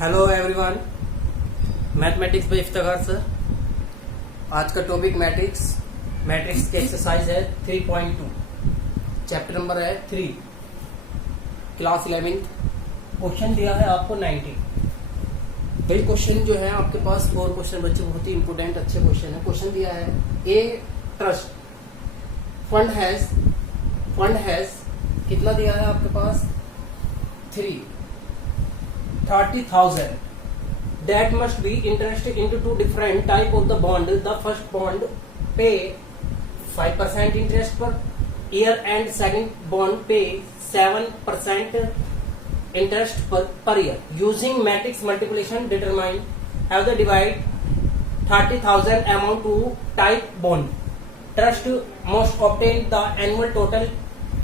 Hello everyone, mathematics bye Iftikhar sir. आज का topic matrix की एक्सरसाइज है 3.2, चैप्टर नंबर है 3, क्लास 11। क्वेश्चन दिया है आपको 90। भाई क्वेश्चन जो है आपके पास 4 क्वेश्चन बच्चे, बहुत ही इंपोर्टेंट अच्छे क्वेश्चन है। क्वेश्चन दिया है ए ट्रस्ट फंड हैज कितना दिया है आपके पास 30,000 that must be interested into two different type of the bond. The first bond pay 5% interest per year and second bond pay 7% interest per year. Using matrix multiplication, determine have the divide 30,000 amount to type bond. Trust must obtain the annual total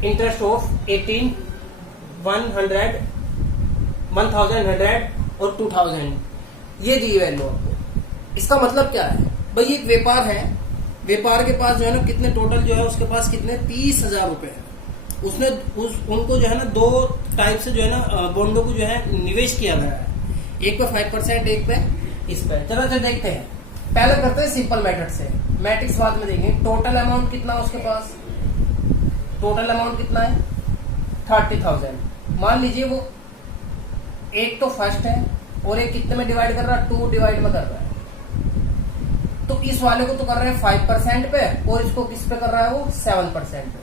interest of 1,100 और 2,000। ये दी value आपको। इसका मतलब क्या है भाई, एक व्यापार है, व्यापार के पास जो है ना कितने टोटल जो है उसके पास कितने 30,000 रुपए है। उसने उनको जो है ना 2 टाइप से जो है ना बॉन्डों को जो है निवेश किया गया है, एक पे 5%, एक पे इस पे। चलो देखते हैं, पहले करते हैं सिंपल मेथड से, मैट्रिक्स बाद में देंगे। टोटल अमाउंट कितना उसके पास, टोटल अमाउंट कितना है 30,000। मान लीजिए वो एक तो फर्स्ट है और एक कितने में डिवाइड कर रहा है, 2 डिवाइड में कर रहा है। तो इस वाले को तो कर रहे हैं 5% पे और इसको किस पे कर रहा है वो 7% पे।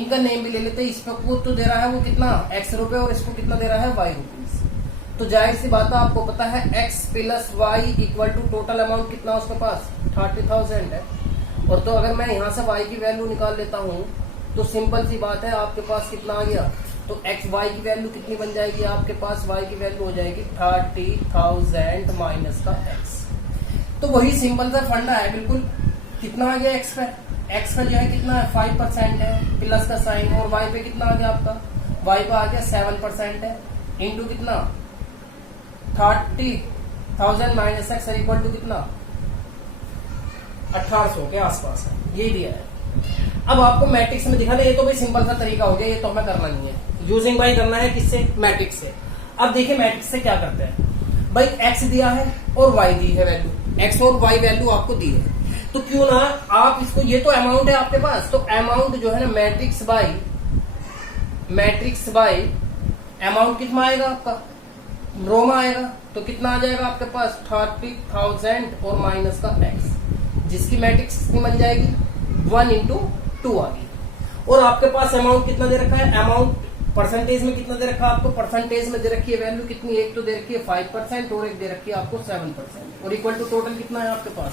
इनका नेम भी ले लेते हैं। इस पे को तो दे रहा है वो कितना x रुपए और इसको कितना दे रहा है y रुपीज। तो जाहिर सी बात है, आपको पता है x plus y equal to total amount कितना उसके पास 30,000 है। और तो अगर मैं यहाँ से y की वैल्यू निकाल लेता हूँ तो सिंपल सी बात है, आपके पास कितना आ गया, तो x y की वैल्यू कितनी बन जाएगी, आपके पास y की वैल्यू हो जाएगी 30,000 माइनस का x। तो वही सिंपल सा फंडा है बिल्कुल। कितना आ गया x पे, x का जो है कितना है 5% है प्लस का साइन, और y पे कितना आ गया आपका, y पे आ गया 7% है इंटू कितना 30,000 माइनस x इक्वल टू कितना 1800 के आसपास है। ये दिया है। अब आपको मैट्रिक्स में दिखाना, ये तो भाई सिंपल सा तरीका हो गया, ये तो हमें करना नहीं है, यूजिंग बाई करना है किससे, मैट्रिक्स से। अब देखिए मैट्रिक्स से क्या करते हैं भाई, x दिया है और y दी है वैल्यू, x और y वैल्यू आपको दी है। तो क्यों ना आप इसको, ये तो अमाउंट है आपके पास, तो अमाउंट जो है ना मैट्रिक्स बाई अमाउंट कितना आएगा आपका, रो में आएगा। तो कितना आ जाएगा आपके पास 30,000 और माइनस का x, जिसकी मैट्रिक्स कितनी बन जाएगी 1 into 2 आ गई। और आपके पास अमाउंट कितना दे रखा है, अमाउंट परसेंटेज में कितना दे रखा है आपको, परसेंटेज में दे रखी है वैल्यू कितनी, एक तो दे रखी है 5% और एक दे रखी है आपको 7%। और इक्वल टू टोटल कितना है आपके पास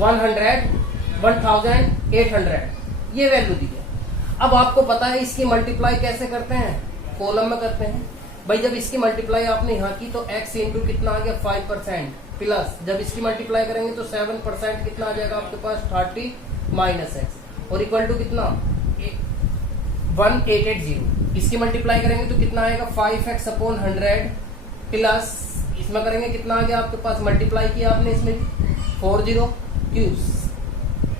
1,800 ये वैल्यू दी है। अब आपको पता है इसकी मल्टीप्लाई कैसे करते हैं, कॉलम में करते हैं भाई। जब इसकी मल्टीप्लाई आपने यहाँ की तो x इंटू कितना आ गया 5% प्लस, जब इसकी मल्टीप्लाई करेंगे तो 7% कितना आ जाएगा आपके पास 30 माइनस x, और इक्वल टू कितना 1880। इसकी मल्टीप्लाई करेंगे तो कितना आएगा 5x अपॉन 100 प्लस, इसमें करेंगे कितना आ गया आपके पास, मल्टीप्लाई किया आपने इसमें 40 क्यूज,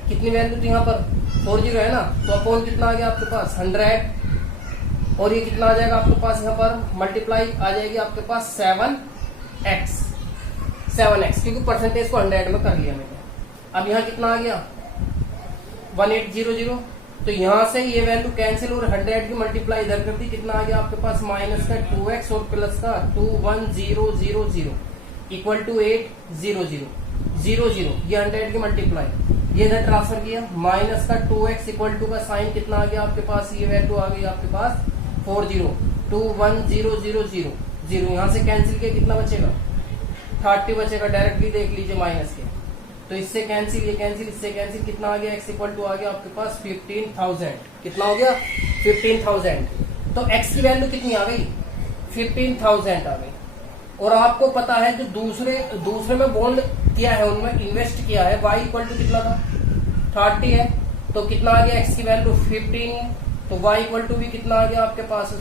कितनी वैल्यू थी यहाँ पर 40 है ना, तो अपॉन कितना आ गया आपके पास 100, और ये कितना आ जाएगा आपके पास यहाँ पर मल्टीप्लाई आ जाएगी आपके पास 7x, क्योंकि परसेंटेज को 100 में कर लिया मैंने। अब यहाँ कितना आ गया 1800, तो यहाँ से ये वैल्यू कैंसिल और 100 की मल्टीप्लाई इधर कर दी, कितना आ गया आपके पास माइनस का 2x और प्लस का 21000 इक्वल टू 800 ये 100 की मल्टीप्लाई, ये इधर ट्रांसफर किया, माइनस का 2x इक्वल टू का साइन कितना आ गया आपके पास, ये वैल्यू आ गई आपके पास 21000 यहाँ से कैंसिल किया, कितना बचेगा 30 बचेगा, डायरेक्टली देख लीजिए माइनस के। तो इससे कैंसिल, ये कैंसिल, इससे कैंसिल, कितना आ गया x इक्वल टू आ गया आपके पास 15,000। कितना हो गया 15,000। तो x की वैल्यू कितनी आ गई 15,000 आ गई। और आपको पता है जो दूसरे में बॉन्ड किया है उनमें इन्वेस्ट किया है, y इक्वल टू कितना था 30 है, तो कितना आ गया x की वैल्यू 15 है, तो y इक्वल टू भी कितना आ गया आपके पास,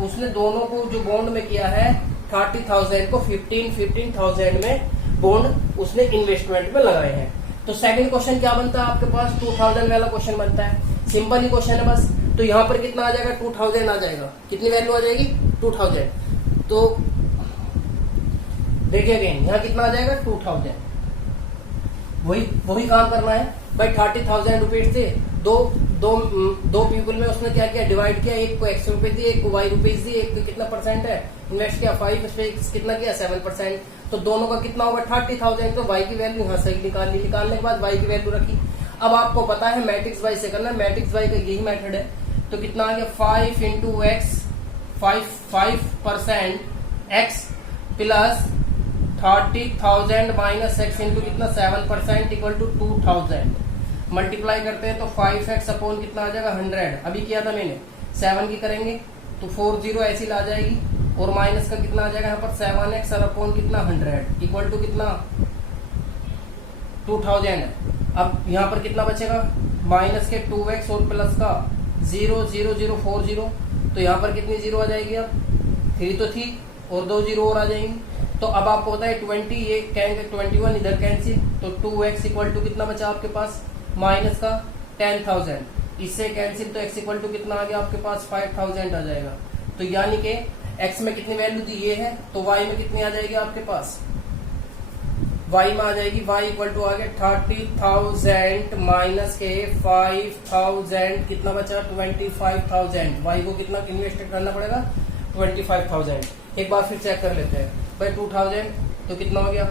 उसने दोनों को जो बॉन्ड में किया है 30,000 को 15,000 में बॉन्ड उसने इन्वेस्टमेंट में लगाए हैं। तो सेकंड क्वेश्चन क्या बनता है आपके पास 2000 वाला क्वेश्चन बनता है, सिंपल ही क्वेश्चन है बस। तो यहाँ पर कितना आ जाएगा 2000 आ जाएगा, कितनी वैल्यू आ जाएगी 2000। तो देखिए अगेन यहाँ कितना आ जाएगा 2000। वही काम करना है भाई। 30,000 रुपीज थे, दो पीपल में उसने क्या किया, डिवाइड किया। एक को x रुपए दिए, एक को y रुपीज दिए। एक को कितना परसेंट है इन्वेस्ट किया 5, इसमें कितना किया 7%। तो दोनों का कितना होगा 30,000। तो y की वैल्यू यहाँ से निकाल ली, निकालने के बाद y की वैल्यू रखी। अब आपको पता है मैट्रिक्स वाई से करना है, मैट्रिक्स वाई का यही मेथड है। तो कितना आ गया 5 into x 5% x plus 30,000 minus x into कितना 7% इक्वल टू 2000। मल्टीप्लाई करते हैं तो 5x अपॉन कितना आ जाएगा 100। अभी किया था मैंने, 7 की करेंगे तो 40 ऐसी ला जाएगी और माइनस का कितना आ जाएगा यहाँ पर 7x और अपॉन कितना 100 इक्वल टू कितना 2000 है। अब यहाँ पर कितना बचेगा माइनस के 2x और प्लस का 0 0 0 4 0। तो यहाँ पर कितनी जीरो आ जाएगी, अब 3 तो थी और 2 जीरो और आ जाएंगी। तो अब आपको पता है 20, ये कहेंगे 21 इधर कैंसिल। तो 2x इक्वल टू कितना बचा आपके पास माइनस का 10,000, इससे कैंसिल। तो x इक्वल टू कितना आ गया आपके पास 5,000 आ जाएगा। तो यानी कि x में कितनी वैल्यू दी ये है, तो y में कितनी आ जाएगी आपके पास, y में आ जाएगी y इक्वल टू आ गया 30,000 माइनस के 5,000 कितना बचा 25,000। y को कितना इन्वेस्ट करना पड़ेगा 25,000। एक बार फिर चेक कर लेते हैं भाई 2000 तो कितना हो गया,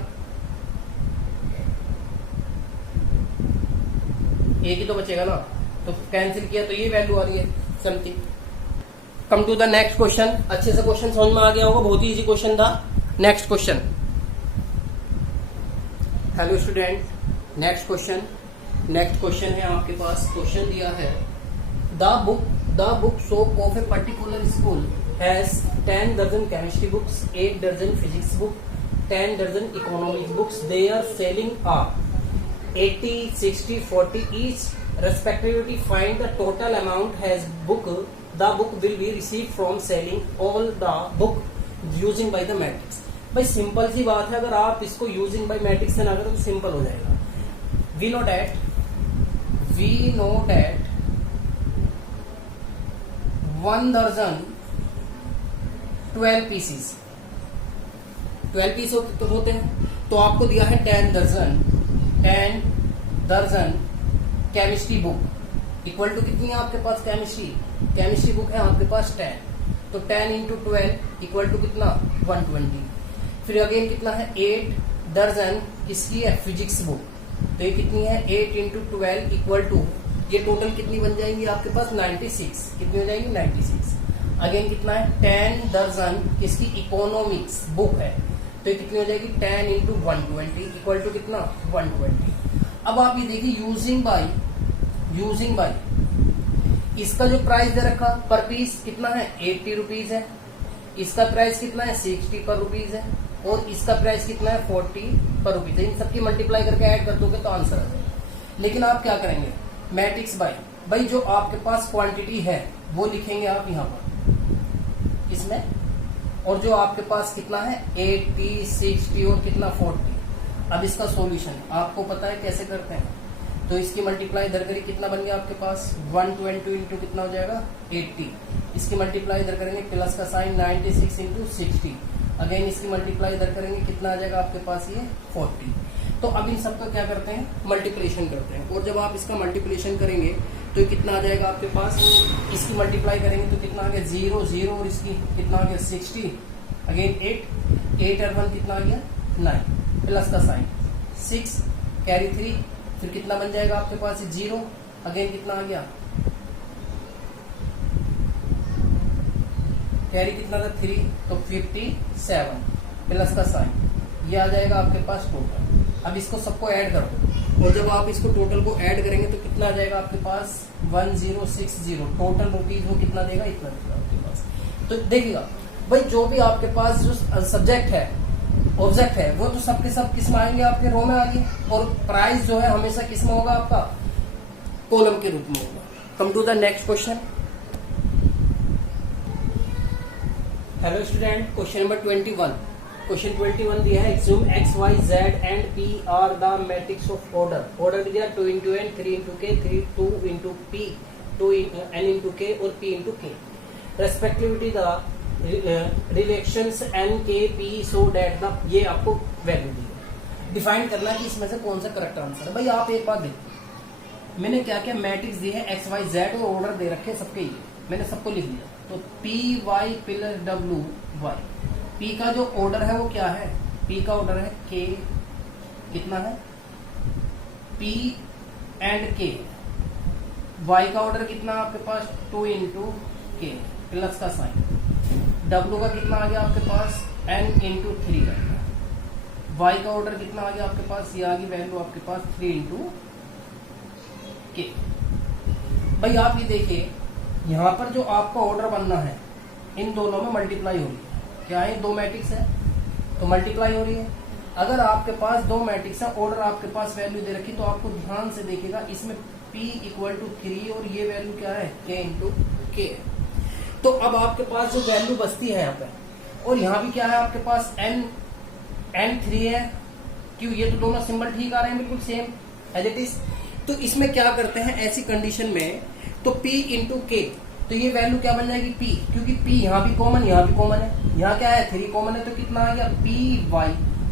एक ही तो बचेगा ना, तो कैंसिल किया तो ये वैल्यू आ रही है something. Come to the next question. अच्छे से क्वेश्चन समझ में आ गया होगा, बहुत ही इजी क्वेश्चन था। Next question, hello student, next question है आपके पास। क्वेश्चन दिया है the book shop of a particular school has 10 dozen chemistry books, 8 dozen physics book, 10 dozen economics books. They are selling are 80, 60, 40 each respectively. Find the total amount has book. The book will be received from selling all the book using by the matrix. भाई simple सी बात है, अगर आप इसको using by matrix से ना करो तो सिंपल हो जाएगा। वी नो दैट 1 दर्जन 12 पीसेस 12 पीस होते हैं। तो आपको दिया है 10 दर्जन केमिस्ट्री बुक इक्वल टू कितनी है आपके पास केमिस्ट्री बुक है आपके पास 10। तो 10 इंटू 12 इक्वल टू कितना 120। फिर अगेन कितना है 8 दर्जन किसकी है फिजिक्स बुक। तो ये कितनी है 8 इंटू 12 इक्वल टू, ये टोटल कितनी बन जाएंगी आपके पास 96। कितनी हो जाएगी 96। अगेन कितना है 10 दर्जन किसकी इकोनॉमिक्स बुक है। तो ये कितनी हो जाएगी 10 इंटू 120 इक्वल टू कितना 120। अब आप ये देखिए यूजिंग बाय इसका जो प्राइस दे रखा पर पीस कितना है 80 रुपीज है, इसका प्राइस कितना है 60 पर रुपीज है और इसका प्राइस कितना है 40 पर रुपीज है। इन सबकी मल्टीप्लाई करके ऐड कर दोगे तो आंसर आ जाएगा। लेकिन आप क्या करेंगे मैट्रिक्स बाय भाई जो आपके पास क्वांटिटी है वो लिखेंगे आप यहाँ पर इसमें, और जो आपके पास कितना है 80, 60 और कितना 40। अब इसका सॉल्यूशन आपको पता है कैसे करते हैं। तो इसकी मल्टीप्लाई इधर करेंगे कितना बन गया आपके पास 120 इंटू कितना हो जाएगा 80। इसकी मल्टीप्लाई इधर करेंगे प्लस का साइन 96 इंटू 60। अगेन इसकी मल्टीप्लाई इधर करेंगे कितना आ जाएगा आपके पास ये 40। तो अब इन सबका क्या करते हैं मल्टीप्लिकेशन करते हैं। और जब आप इसका मल्टीप्लिकेशन करेंगे तो कितना आ जाएगा आपके पास, इसकी मल्टीप्लाई करेंगे तो कितना आ गया 0 0 और इसकी कितना आ गया 60। अगेन 8 और 1 कितना आ गया 9 प्लस का साइन 6 कैरी 3। फिर कितना बन जाएगा आपके पास 0। अगेन कितना आ गया कैरी कितना था 3 तो 57 प्लस का साइन, ये आ जाएगा आपके पास टोटल। अब इसको सबको ऐड कर दो और जब आप इसको टोटल को ऐड करेंगे तो कितना आ जाएगा आपके पास 1060। टोटल रुपीज वो कितना देगा इतना देगा आपके पास। तो देखिएगा भाई जो भी आपके पास जो सब्जेक्ट है ऑब्जेक्ट है वो तो सबके सब किस में आएंगे आपके रो में आएंगे, और प्राइस जो है हमेशा किस में होगा आपका कॉलम के रूप में होगा। Come to the next question. Hello student, question number 21। Question 21 दिया है assume x y z and p are the matrix of order दिया 2 into n 3 into k 2 into p 2 n into k और p into k respectively। the relations n k p so that the, ये आपको value दी है। Define करना कि इसमें से कौन सा करेक्ट आंसर है। भाई आप एक बात देखो, मैंने क्या क्या मैट्रिक्स दी है, एक्स वाई जेड और ऑर्डर दे रखे सबके, ये मैंने सबको लिख दिया। तो P y plus W y, P का जो ऑर्डर है वो क्या है, पी का ऑर्डर है के, कितना है पी एंड के। वाई का ऑर्डर कितना आपके पास 2 इंटू के प्लस का साइन। डब्ल्यू का कितना आ गया आपके पास n इंटू 3 का। वाई का ऑर्डर कितना आ गया आपके पास, ये आ गई वैल्यू आपके पास 3 इंटू के। भाई आप ये देखिए, यहां पर जो आपका ऑर्डर बनना है इन दोनों में मल्टीप्लाई हो रही है। क्या है, दो मैट्रिक्स है तो मल्टीप्लाई हो रही है। अगर आपके पास दो मैट्रिक्स है, ऑर्डर आपके पास वैल्यू दे रखी, तो आपको ध्यान से देखिएगा, इसमें p इक्वल टू 3 और ये वैल्यू क्या है k इंटू के। तो अब आपके पास जो वैल्यू बचती है यहाँ पे, और यहाँ भी क्या है आपके पास n3 है, क्यों, ये तो दोनों सिंबल ठीक आ रहे हैं बिल्कुल सेम एज इट इज। तो इसमें क्या करते हैं ऐसी कंडीशन में, तो p इंटू के, तो ये वैल्यू क्या बन जाएगी p, क्योंकि p यहाँ भी कॉमन यहाँ भी कॉमन है, यहाँ क्या है 3 कॉमन है, तो कितना आ गया p y।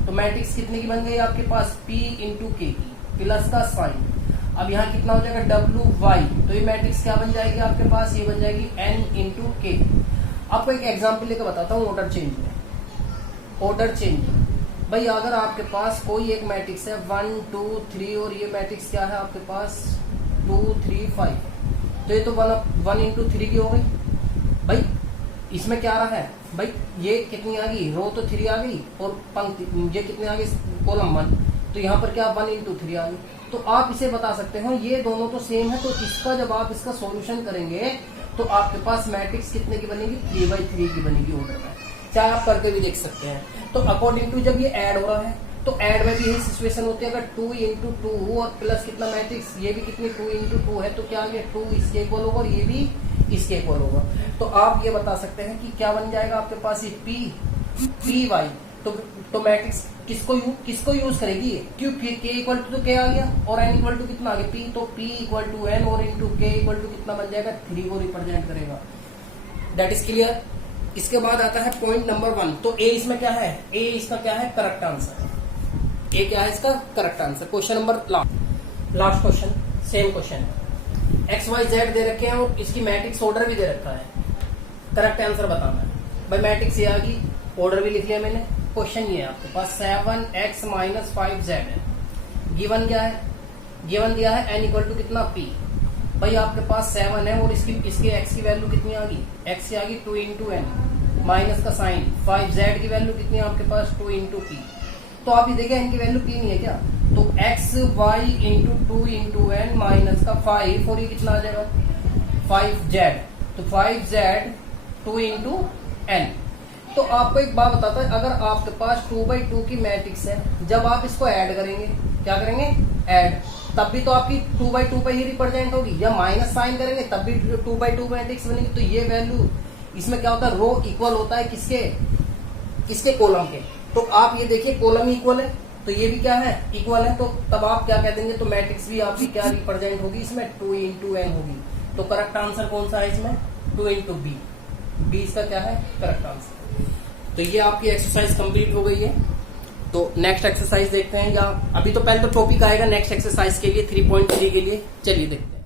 तो मैट्रिक्स कितने की बन गई आपके पास p इंटू के की प्लस का साइन। अब यहाँ कितना हो जाएगा डब्ल्यू वाई, तो ये मैट्रिक्स क्या बन जाएगी आपके पास, ये बन जाएगी n इंटू के। आपको एक एग्जाम्पल लेकर बताता हूँ ऑर्डर चेंज में। ऑर्डर चेंज भाई, अगर आपके पास कोई एक मैट्रिक्स है 1 2 3 और ये मैट्रिक्स क्या है आपके पास 2 3 5, तो ये तो 1 इंटू 3 की हो गई। भाई इसमें क्या रहा है, भाई ये कितनी आ गई, रो तो 3 आ गई और पंक्ति ये कितने आ गई, कॉलम 1, तो यहाँ पर क्या 1 इंटू 3 आ गई। तो आप इसे बता सकते हो ये दोनों तो सेम है, तो इसका जब आप इसका सॉल्यूशन करेंगे तो आपके पास मैट्रिक्स कितने की बनेगी, 3/3 की बनेगी ऑर्डर में। चाहे आप करके भी देख सकते हैं। तो अकॉर्डिंग टू जब ये ऐड हो रहा है, तो ऐड में भी यही सिचुएशन होती है, अगर 2 इंटू 2 और प्लस कितना मैट्रिक्स, ये भी कितनी 2 इंटू 2 है, तो क्या आ गया 2 इसके इक्वल होगा और ये भी इसके इक्वल होगा। तो आप ये बता सकते हैं कि क्या बन जाएगा आपके पास ये पी वाई। तो मैट्रिक्स किसको यूज करेगी, क्यों के इक्वल टू के आ गया और एन इक्वल टू कितना आ गया पी, तो पी इक्वल टू एन और इंटू के इक्वल टू कितना बन जाएगा 3 को रिप्रेजेंट करेगा। That is clear. इसके बाद आता है पॉइंट नंबर 1। तो ए इसमें क्या है, ए इसका क्या है करेक्ट आंसर, ए क्या है इसका correct answer. Question number last question, same question, x y z दे रखे हैं और इसकी मैट्रिक्स ऑर्डर भी दे रखा है, करेक्ट आंसर बताना है। भाई मैट्रिक्स ये आ गई, ऑर्डर भी लिख लिया मैंने। क्वेश्चन ये है आपके पास 7x माइनस 5z है, गिवन क्या है, गिवन दिया है n इक्वल टू कितना p। भाई आपके पास 7 है और इसके x की वैल्यू कितनी आ गई, x की आ गई 2 इंटू एन माइनस का साइन, 5z की वैल्यू कितनी है आपके पास 2 इंटू p। तो आप ये देखें इनकी वैल्यू p नहीं है क्या, तो x y into 2 into n minus का 5 और ये कितना आ जाएगा 5z, तो 5z 2 इंटू एन। तो आपको एक बात बताता है, अगर आपके पास 2/2 की मैट्रिक्स है, जब आप इसको ऐड करेंगे, क्या करेंगे ऐड, तब भी तो आपकी 2/2 पे ही रिप्रेजेंट होगी, या माइनस साइन करेंगे तब भी 2/2 मैट्रिक्स बनेगी। तो ये वैल्यू इसमें क्या होता है, रो इक्वल होता है किसके कॉलम के। तो आप ये देखिए कॉलम इक्वल है, तो ये भी क्या है इक्वल है, तो तब आप क्या कह देंगे, तो मैट्रिक्स भी आपकी क्या रिप्रेजेंट होगी इसमें 2 इंटू एन होगी। तो करेक्ट आंसर कौन सा है इसमें 2 इंटू बी इसका क्या है करेक्ट आंसर। तो ये आपकी एक्सरसाइज कंप्लीट हो गई है। तो नेक्स्ट एक्सरसाइज देखते हैं, या अभी तो पहले तो टॉपिक आएगा नेक्स्ट एक्सरसाइज के लिए 3.3 के लिए, चलिए देखते हैं।